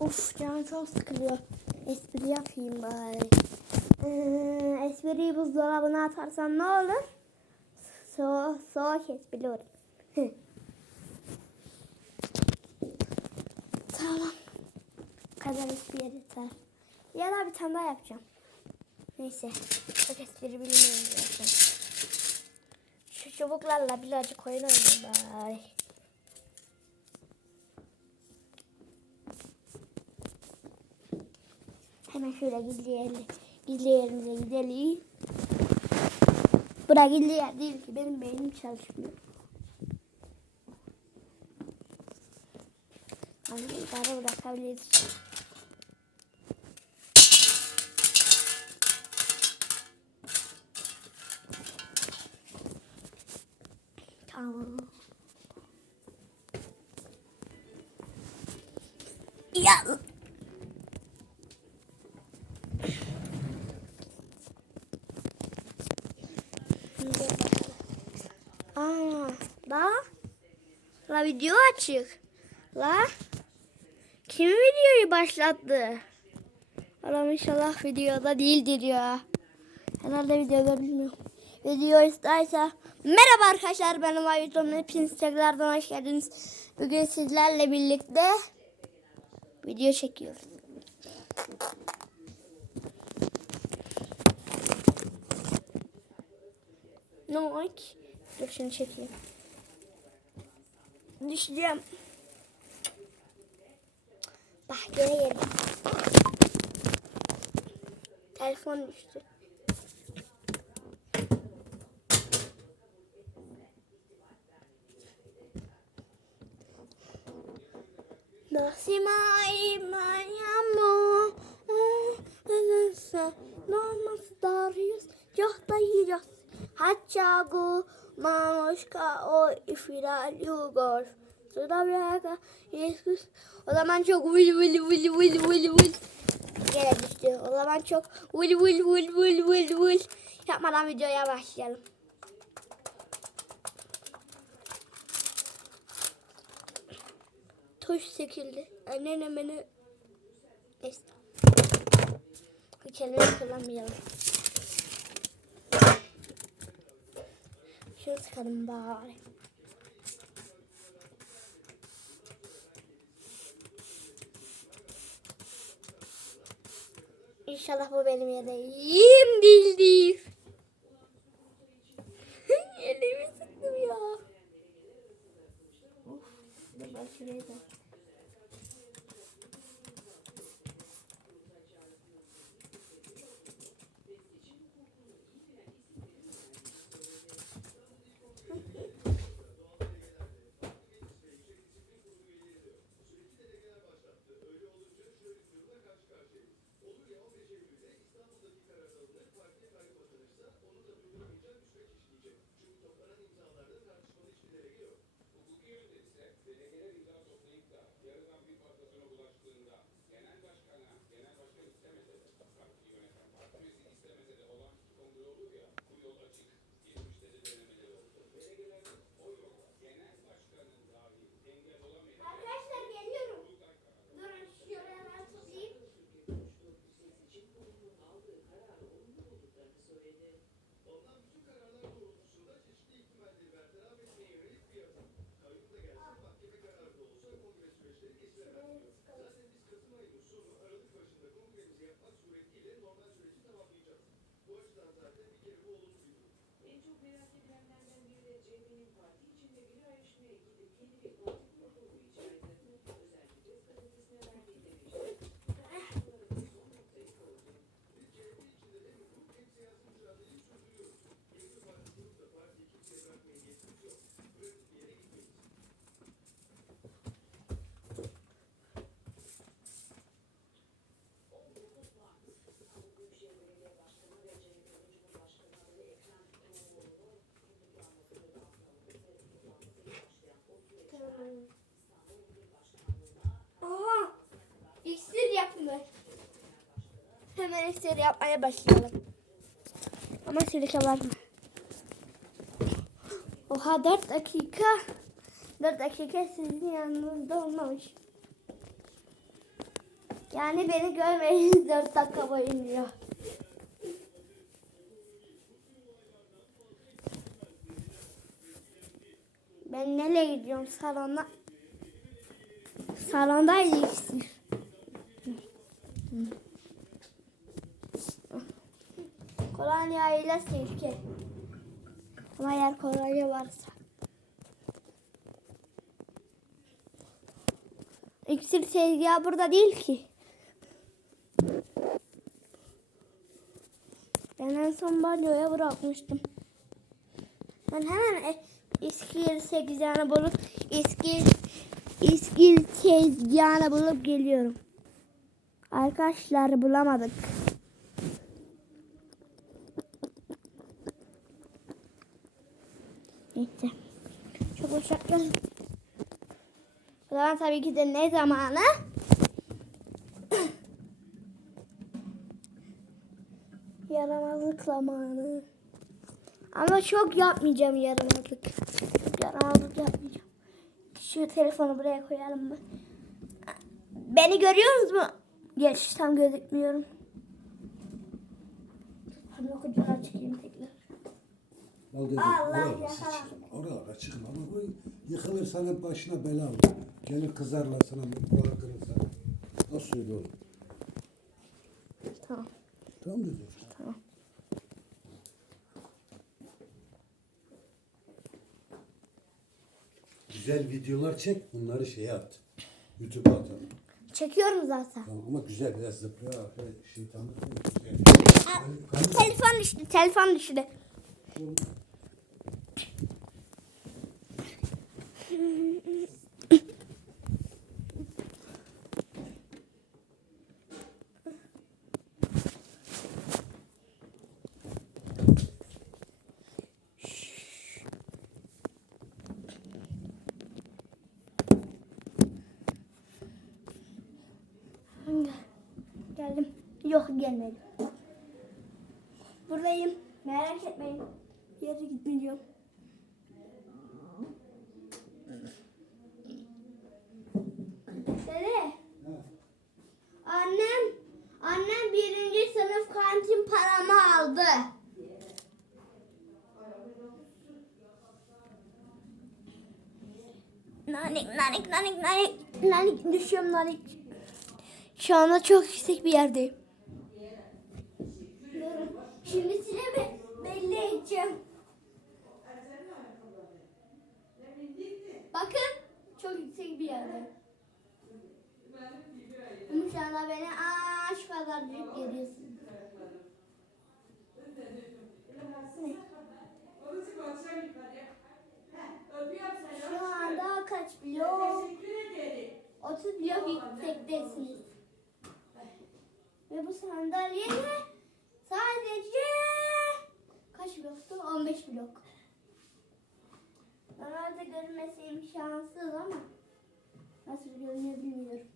Uf canım çok sıkılıyor. Espri yapayım bari. Ee, espriyi buzdolabına atarsam ne olur? So soğuk espri olur. Tamam. Kadar espri yeter. Ya da bir tane daha yapacağım. Neyse. Çok espri bilmiyorum. Şu çubuklarla birazcık oyun oynayayım bari. Hemen şöyle gizli, yerle, gizli yerimize gidelim. Bura gizli yer değil ki benim beynim çalışmıyor. Hani idare bırakabiliriz. Tamam. Ya. Aa, la. La video açık. La. Kim videoyu başlattı? Adam inşallah videoda değildir ya. Herhalde videoda bilmiyorum. Video isterse. Merhaba arkadaşlar benim Ayutom. Hepiniz tekrardan hoş geldiniz. Bugün sizlerle birlikte video çekiyoruz. Ne oldu ki? Dur şunu çekeyim. Düşeceğim. Bak gene yedim. Telefon düştü. Nasima imayamo Nomas Darius Johtayos Hachagu Mamoşka o ifiral yugor Sudabraka Jesus O zaman çok vul vul vul vul vul vul Gene düştü. O zaman çok vul vul vul vul vul vul Yapmadan videoya başlayalım. Tuş çekildi. Annem beni... Neyse. Kelimeyi kullanmayalım. Şunu sıkalım bari. İnşallah bu benim yedeğim değildir. Elimi sıktım ya. Dur ben şuraya da. Yeah. Hemen iksir yapmaya başlayalım. Ama sirke var mı? Oha 4 dakika. 4 dakika sizin yanınızda olmamış. Yani beni görmediniz 4 dakika boyunca. Ben nereye gidiyorum salona? Salondaydı ikisi. Kolonya ile sirke. Ama eğer kolonya varsa. İksir tezgahı burada değil ki. Ben en son banyoya bırakmıştım. Ben hemen e- eski tezgahını bulup eski eski tezgahını bulup geliyorum. Arkadaşlar bulamadık. Neyse. Hoşçakalın. O zaman tabii ki de ne zamanı? Yaramazlık zamanı. Ama çok yapmayacağım yaramazlık. Yaramazlık yapmayacağım. Şu telefonu buraya koyalım mı? Beni görüyorsunuz mu? Geç tam gözükmüyorum. Hadi okucuna çıkayım tekrar. Al dedim. Allah oralara çıkma. Oralara çıkma. Ama o yıkılır sana başına bela olur. Gelir kızarlar sana. Buralar kırılır sana. Nasıl öyle olur? Tamam. Tamam? Dur. Tamam. Güzel videolar çek. Bunları şeye at. YouTube'a at. Çekiyorum zaten. Tamam, ama güzel biraz zıplıyor. Şeytanlık. Aa, Hani- Telefon düştü, telefon düştü. Geldim. Yok gelmedim. Buradayım. Merak etmeyin. Bir yere gitmeyeceğim. Dede. Annem, annem birinci sınıf kantin paramı aldı. Nanik, nanik, nanik, nanik, nanik, düşüyorum nanik. Şu anda çok yüksek bir yerdeyim. Şimdi size be- belli edeceğim. Bakın çok yüksek bir yerde. Anda beni aa şu kadarcık görüyorsunuz. Şu anda kaç blok? 30 blok yüksektesiniz. Ve bu sandalye sadece kaç bloktu? 15 blok. Normalde görünmesi imkansız ama nasıl görünüyor bilmiyorum.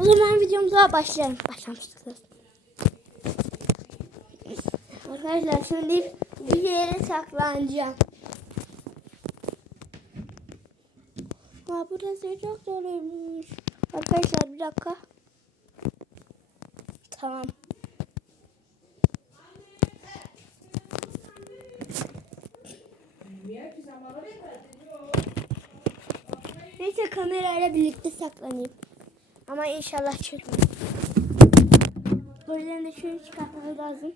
O zaman videomuza başlayalım. Başlamıştık zaten. Arkadaşlar şimdi bir yere saklanacağım. Ha burası çok doluymuş. Arkadaşlar bir dakika. Tamam. Neyse kamerayla birlikte saklanayım. Ama inşallah çıkmıyor. Buradan da şunu çıkartmamız lazım.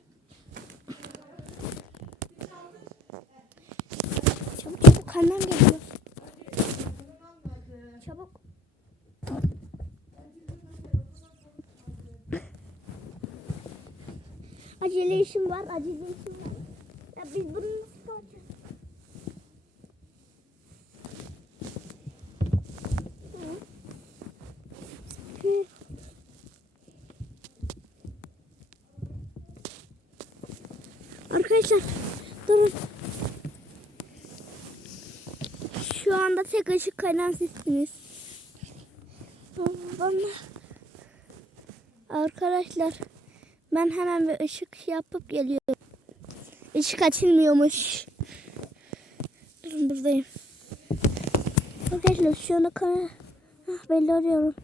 Annem geliyor. Çabuk. Acele işim var, acele işim var. Ya biz bunu nasıl yapacağız? Hı. Arkadaşlar durun. Şu anda tek ışık kaynan sizsiniz. Arkadaşlar ben hemen bir ışık yapıp geliyorum. Işık açılmıyormuş. Durun buradayım. Arkadaşlar şu anda kara... Hah, belli arıyorum.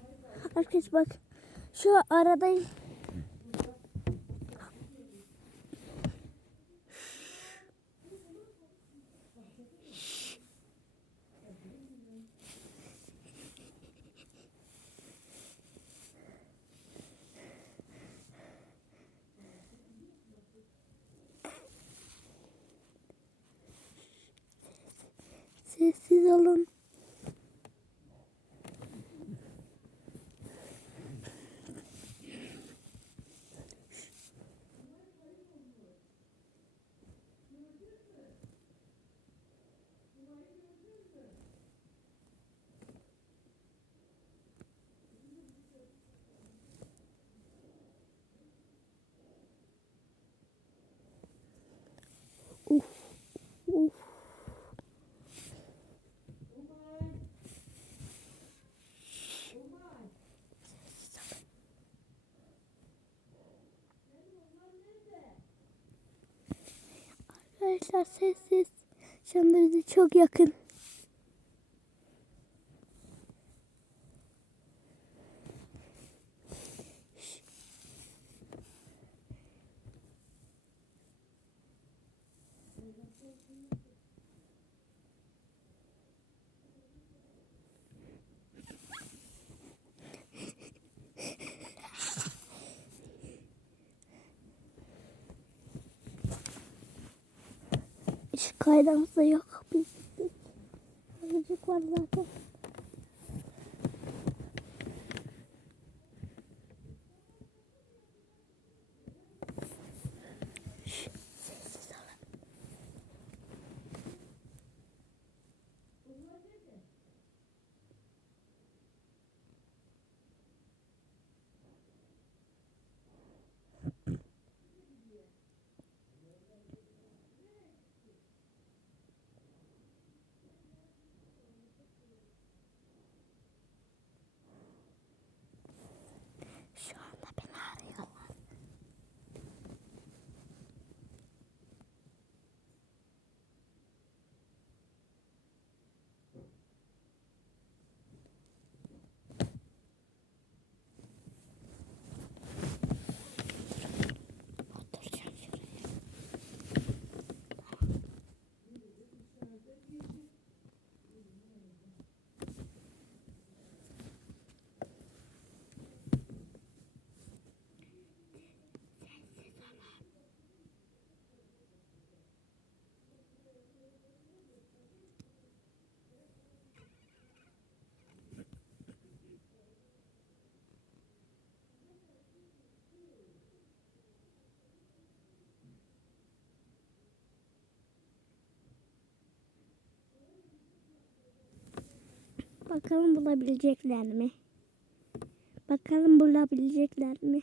Arkadaş bak. Şu arada Uf, uf. Arkadaşlar sessiz. Şu anda bize çok yakın. Işık kaydımız da yok. Biz Azıcık var zaten. Bakalım bulabilecekler mi? Bakalım bulabilecekler mi?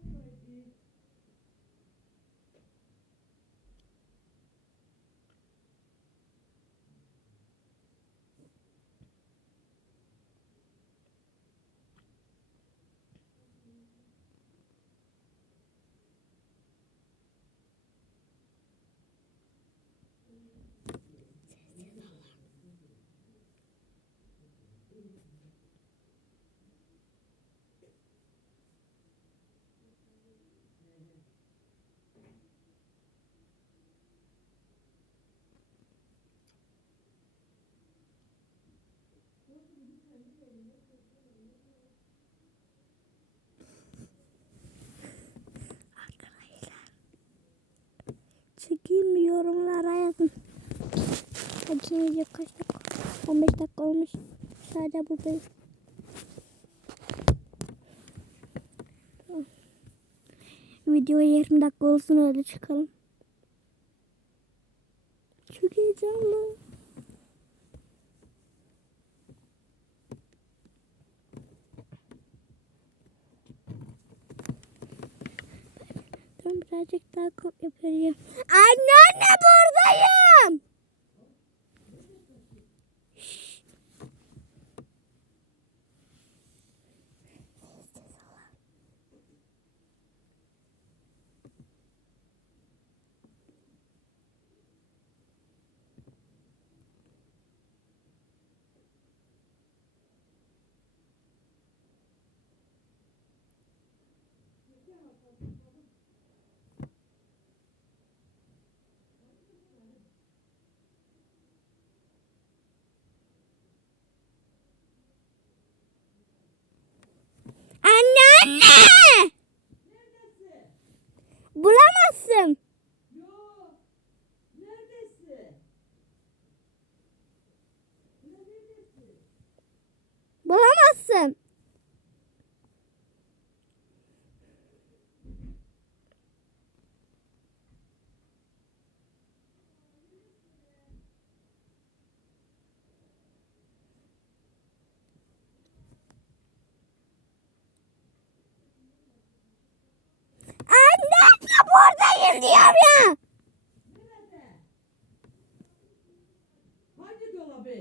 Hadi video kaç dakika? 15 dakika olmuş. Sadece buradayım. Videoya 20 dakika olsun öyle çıkalım. Çok heyecanlı. Dur birazcık daha kop yapayım. Anne anne buradayım. Şşş. Anne anne. Bulamazsın. Yok. Neredesin? Neredesin? Bulamazsın. Anne buradayım diyorum ya. Hangi dolabı?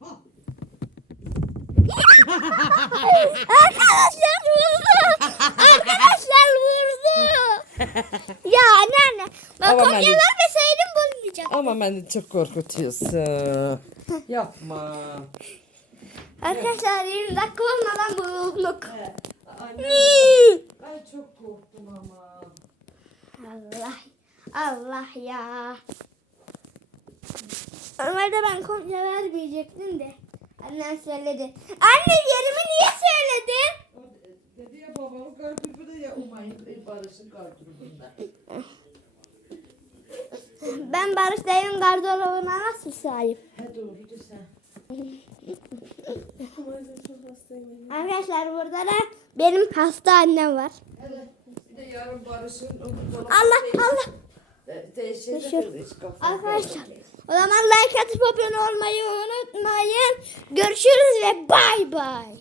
Ha. Arkadaşlar vurdu. Arkadaşlar vurdu. ya anne anne. Ben Ama kopya ben- vermeseydim bulmayacak. Ama beni çok korkutuyorsun. Yapma. Arkadaşlar 20 dakika olmadan bulduk. Anne. Allah. Allah ya. Normalde ben kopya vermeyecektim de. Annem söyledi. Anne yerimi niye söyledin? De- Dedi ya babamın kalbinde ya umayın barışın kalbinde. Ben Barış dayının gardırobuna nasıl sahip? He doğru sen. Arkadaşlar burada da benim hasta annem var. Evet. De yarın barışın Allah Allah. Hiç kafam. Arkadaşlar o zaman like atıp abone olmayı unutmayın. Görüşürüz ve bay bay.